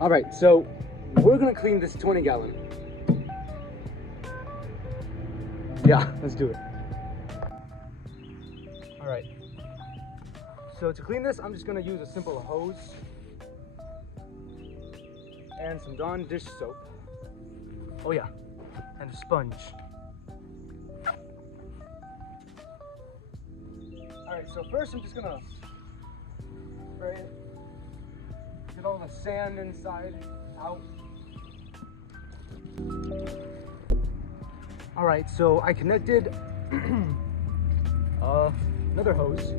All right, so we're gonna clean this 20-gallon. Yeah, let's do it. All right. So to clean this, I'm just gonna use a simple hose and some Dawn dish soap. Oh yeah, and a sponge. All right, so first I'm just gonna spray it. Get all the sand inside out. All right, so I connected another hose.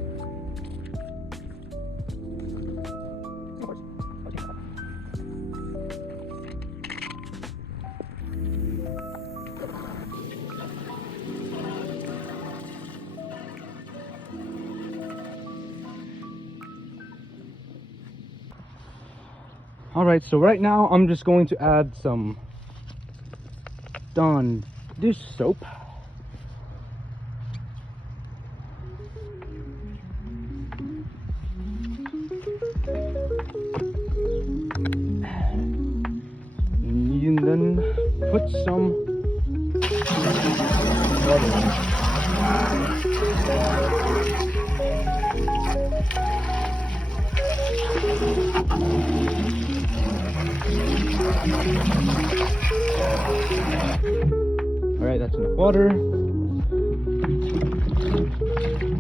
All right, so right now I'm just going to add some Dawn dish soap. And then put some water. All right, that's enough water.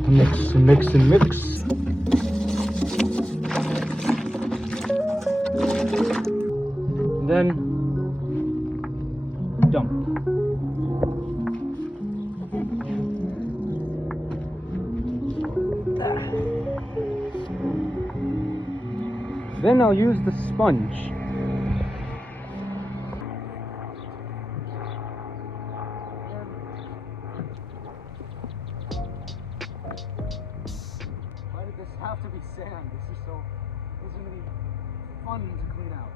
Mix and mix and mix. And then dump. Then I'll use the sponge. Why did this have to be sand? This is gonna be fun to clean out.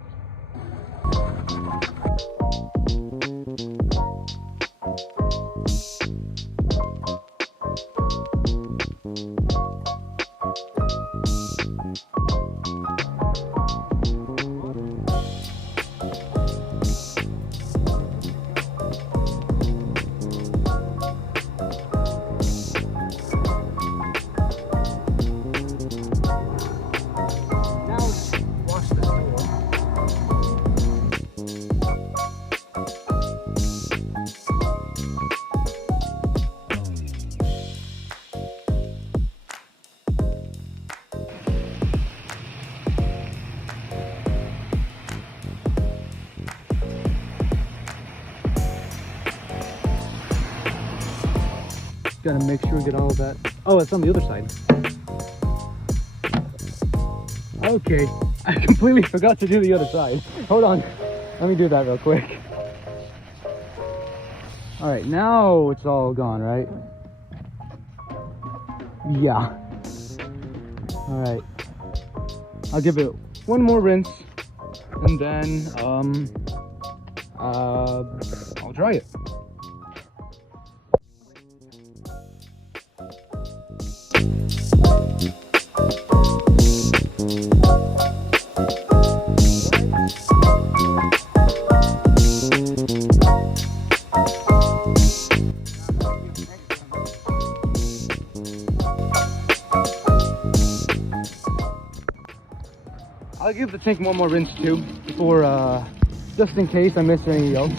Gotta make sure we get all of that. Oh, it's on the other side. Okay, I completely forgot to do the other side. Hold on, let me do that real quick. All right, now it's all gone, right? Yeah. All right, I'll give it one more rinse and then I'll dry it. I'll give the tank one more rinse too, before, just in case I missed anything else.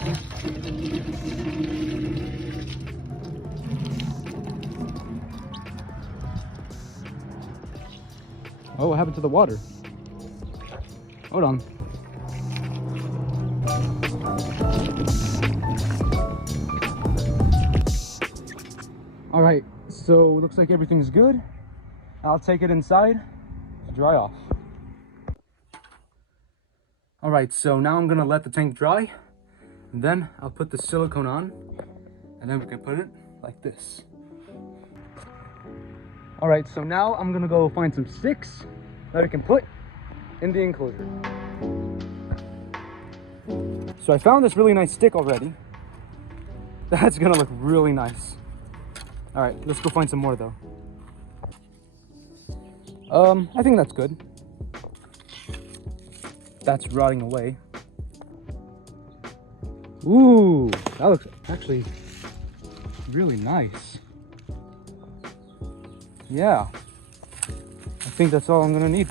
Oh, what happened to the water? Hold on. All right, so looks like everything's good. I'll take it inside to dry off. All right, so now I'm gonna let the tank dry, and then I'll put the silicone on, and then we can put it like this. All right, so now I'm gonna go find some sticks that we can put in the enclosure. So I found this really nice stick already. That's gonna look really nice. All right, let's go find some more though. I think that's good. that's rotting away. Ooh, that looks actually really nice. Yeah, I think that's all I'm gonna need.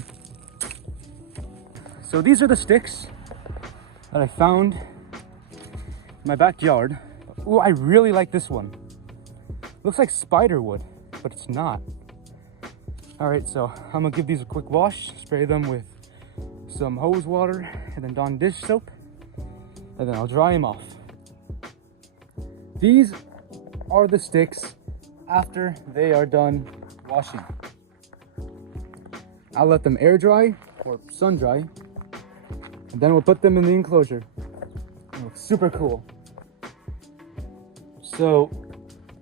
So these are the sticks that I found in my backyard. Ooh, I really like this one. Looks like spider wood, but it's not. All right, so I'm gonna give these a quick wash, spray them with some hose water and then Dawn dish soap, and then I'll dry them off. These are the sticks after they are done washing. I'll let them air dry or sun dry, and then we'll put them in the enclosure. It looks super cool. So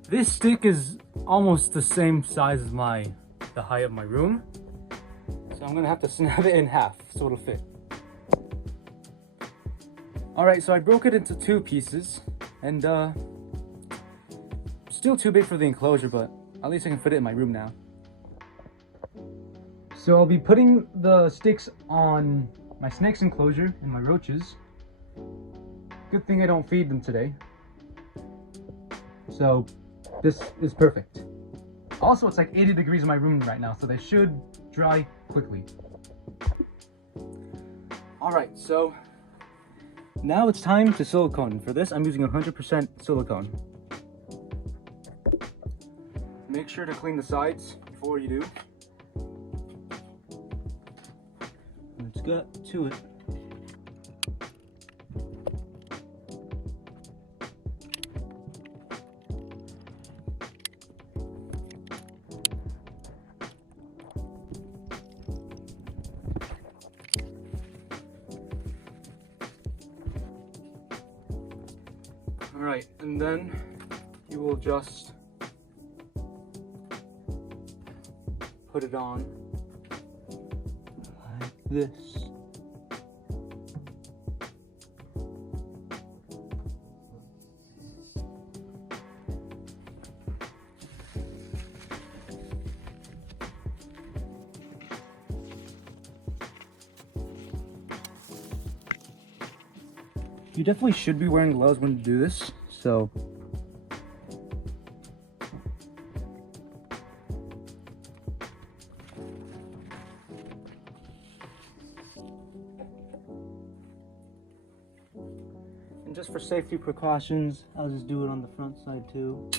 this stick is almost the same size as the height of my room. So I'm gonna have to snap it in half so it'll fit. All right, so I broke it into 2 pieces, and still too big for the enclosure, but at least I can fit it in my room now. So I'll be putting the sticks on my snake's enclosure and my roaches. Good thing I don't feed them today. So this is perfect. Also, it's like 80 degrees in my room right now, so they should dry quickly. All right, so now it's time to silicone. For this, I'm using 100% silicone. Make sure to clean the sides before you do. Let's get to it. All right, and then you will just put it on like this. You definitely should be wearing gloves when you do this, so and just for safety precautions, I'll just do it on the front side too.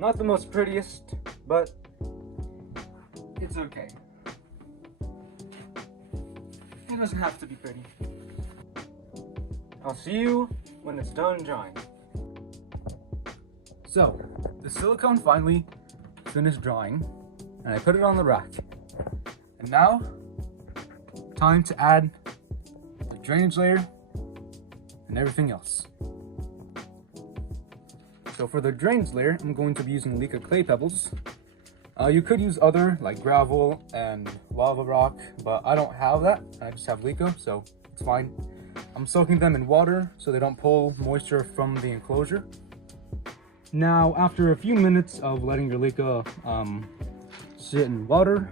Not the most prettiest, but it's okay. It doesn't have to be pretty. I'll see you when it's done drying. So, the silicone finally finished drying, and I put it on the rack. And now, time to add the drainage layer and everything else. So for the drainage layer, I'm going to be using Leica clay pebbles. You could use other, like gravel and lava rock, but I don't have that. I just have Leica, so it's fine. I'm soaking them in water so they don't pull moisture from the enclosure. Now, after a few minutes of letting your Leica sit in water,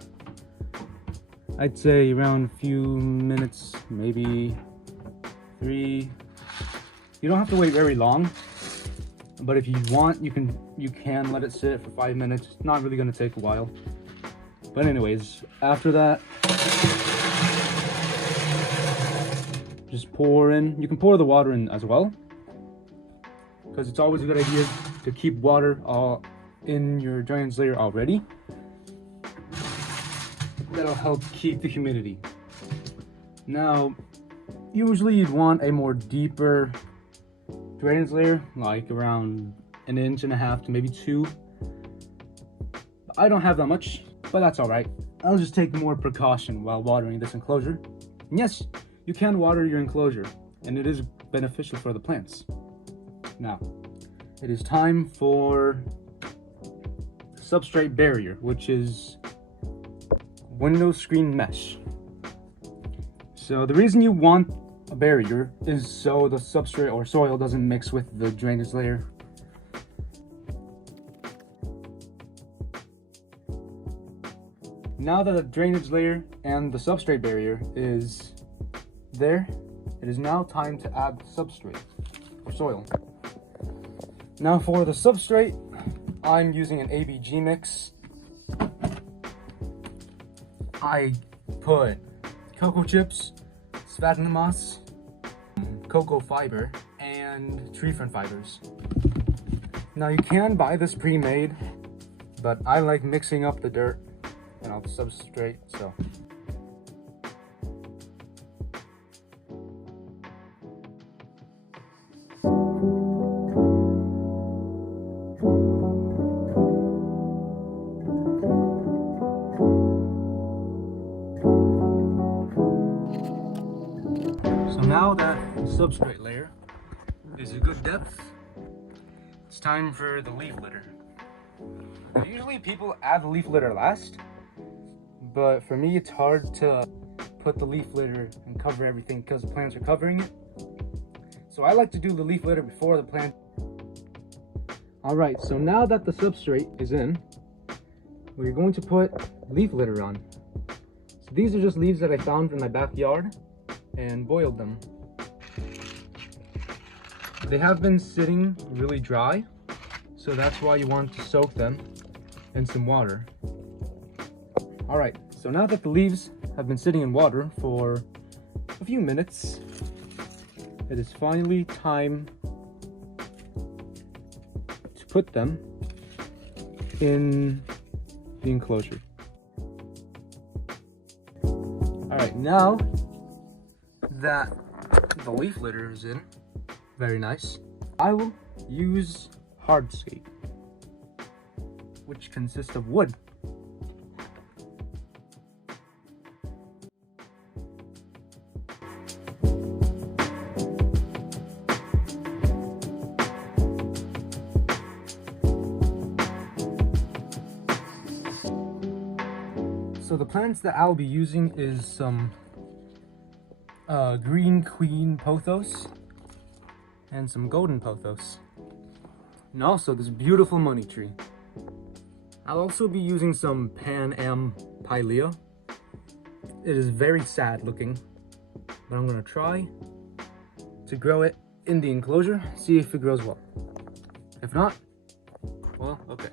I'd say around a few minutes, maybe 3. You don't have to wait very long. But if you want, you can let it sit for 5 minutes. It's not really going to take a while. But anyways, after that, just pour in. You can pour the water in as well, because it's always a good idea to keep water in your drainage layer already. That'll help keep the humidity. Now, usually you'd want a more deeper drainage layer, like around 1.5 inches to maybe 2. I don't have that much, but that's all right. I'll just take more precaution while watering this enclosure. And yes, you can water your enclosure, and it is beneficial for the plants. Now, it is time for substrate barrier, which is window screen mesh. So the reason you want a barrier is so the substrate or soil doesn't mix with the drainage layer. Now that the drainage layer and the substrate barrier is there, it is now time to add substrate or soil. Now for the substrate, I'm using an ABG mix. I put cocoa chips, sphagnum moss, cocoa fiber, and tree fern fibers. Now you can buy this pre-made, but I like mixing up the dirt and all the substrate, so. So now that substrate layer is a good depth, it's time for the leaf litter. Usually people add the leaf litter last, but for me it's hard to put the leaf litter and cover everything because the plants are covering it. So I like to do the leaf litter before the plant. Alright, so now that the substrate is in, we're going to put leaf litter on. So these are just leaves that I found in my backyard and boiled them. They have been sitting really dry, so that's why you want to soak them in some water. Alright, so now that the leaves have been sitting in water for a few minutes, it is finally time to put them in the enclosure. Alright, now that the leaf litter is in, very nice, I will use Hardscape, which consists of wood. So the plants that I'll be using is some green queen pothos and some golden pothos, and also this beautiful money tree. I'll also be using some Pan Am Pilea. It is very sad looking, but I'm gonna try to grow it in the enclosure, see if it grows well. If not, well, okay.